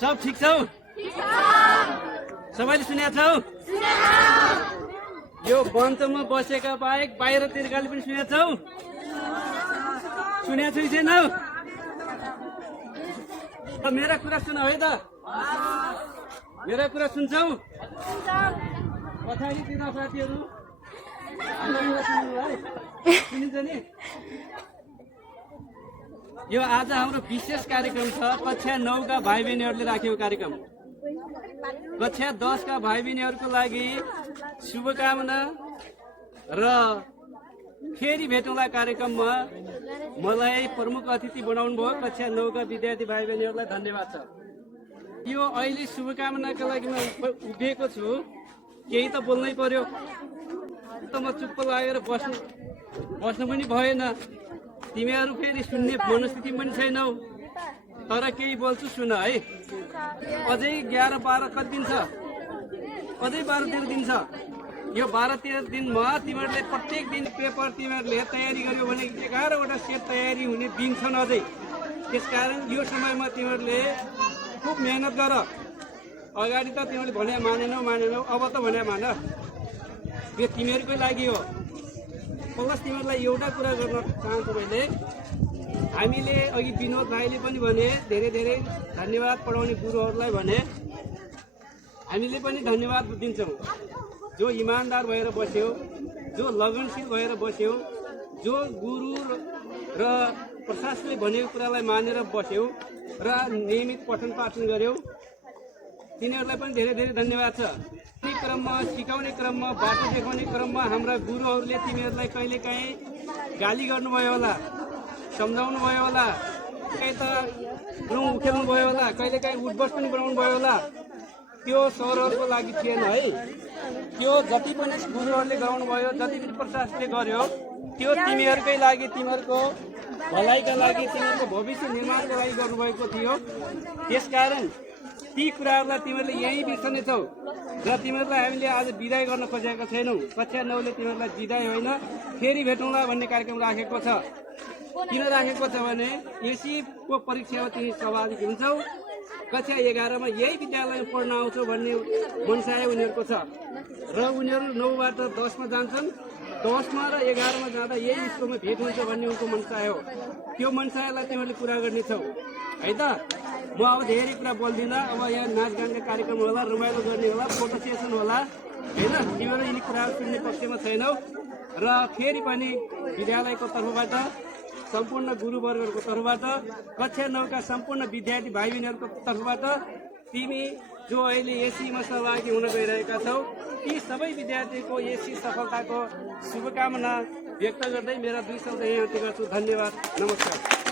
सब ठिक छौ? सबैले सुनेका छौ? यो मञ्चमा बसेका बाहेक बाहिर तिर्खाले पनि सुनेका छौ? सुनेका छौ कि छैनौ? मेरा कुरा सुन है त? मेरा कुरा सुन्छौ? पछाडि दिन साथीहरू सुनिन्छ नि? यो आज हाम्रो विशेष कार्यक्रम छ। कक्षा 9 का भाइ बहिनीहरूले राखेको कार्यक्रम। कक्षा 10 का भाइ बहिनीहरूको लागि शुभकामना र फेरि भेटौँला कार्यक्रममा मलाई प्रमुख अतिथि बनाउनु भयो। कक्षा 9 का विद्यार्थी भाइ बहिनीहरूलाई धन्यवाद छ। यो अहिले शुभकामनाका लागि म उभिएको छु, केही त बोल्नै पर्यो। त म चुप्प लागेर बस्नु पनि भएन। तिमीहरू फेरि सुन्ने मनस्थिति पनि छैनौ, तर केही बोल्छु सुन है। अझै 11-12 कति दिन छ? अझै 12-13 दिन छ। यो 12-13 दिनमा तिमीहरूले प्रत्येक दिन पेपर तिमीहरूले तयारी गर्यो भने 11वटा सेट तयारी हुने दिन छन् अझै। त्यसकारण यो समयमा तिमीहरूले खुब मेहनत गर। अगाडि त तिमीहरूले भने मानेनौ, अब त भने मान। यो तिमीहरूकै लागि हो। प्लस तिमीहरूलाई एउटा कुरा गर्न चाहन्छु मैले। हामीले अघि विनोद भाइले पनि भने धेरै धेरै धन्यवाद पढाउने गुरुहरूलाई भने हामीले पनि धन्यवाद दिन्छौँ। जो इमान्दार भएर बस्यो, जो लगनशील भएर बस्यो, जो गुरु र प्रशासनले भनेको कुरालाई मानेर बस्यो र नियमित पठन पाठन गर्यो, तिनीहरूलाई पनि धेरै धेरै धन्यवाद छ। क्रममा सिकाउने क्रममा बाटो देखाउने क्रममा हाम्रा गुरुहरूले तिमीहरूलाई कहिलेकाहीँ गाली गर्नुभयो होला, सम्झाउनु भयो होला, कहीँ त रौँ उखेल्नु भयो होला, कहिलेकाहीँ उठबस पनि बनाउनु भयो होला। त्यो सरहरूको लागि थिएन है। त्यो जति पनि गुरुहरूले गराउनु भयो, जति पनि प्रशासनले गर्यो, त्यो तिमीहरूकै लागि, तिमीहरूको भलाइका लागि, तिमीहरूको भविष्य निर्माणको लागि गर्नुभएको थियो। त्यसकारण ती कुराहरूलाई तिमीहरूले यहीँ बिर्सनेछौ र तिमीहरूलाई हामीले आज बिदाय गर्न खोजेका छैनौँ। कक्षा 9ले तिमीहरूलाई बिदाय होइन, फेरि भेटौँला भन्ने कार्यक्रम राखेको छ। किन राखेको छ भने एसीको परीक्षामा तिमी सहभागी हुन्छौ, कक्षा 11मा यही विद्यालयमा पढ्न आउँछौ भन्ने मनसाय उनीहरूको छ र उनीहरू 9बाट 10मा जान्छन्। 10मा र 11मा जाँदा यही स्कुलमा भेट हुन्छ भन्ने उनको मनसाय हो। त्यो मनसायलाई तिमीहरूले पुरा गर्नेछौ है त? म अब धेरै कुरा बोल्दिनँ। अब यहाँ नाचगानका कार्यक्रम होला, रमाइलो गर्ने होला, फोटो सेसन होला होइन। तिमीहरू यिनी कुराहरू सुन्ने पक्षमा छैनौ र फेरि पनि विद्यालयको तर्फबाट, सम्पूर्ण गुरुवर्गहरूको तर्फबाट, कक्षा 9 का सम्पूर्ण विद्यार्थी भाइ बहिनीहरूको तर्फबाट तिमी जो अहिले एसीमा सहभागी हुन गइरहेका छौ, ती सबै विद्यार्थीको एसी सफलताको शुभकामना व्यक्त गर्दै मेरा 2 शब्द यहाँ अन्त्य गर्छु। धन्यवाद, नमस्कार।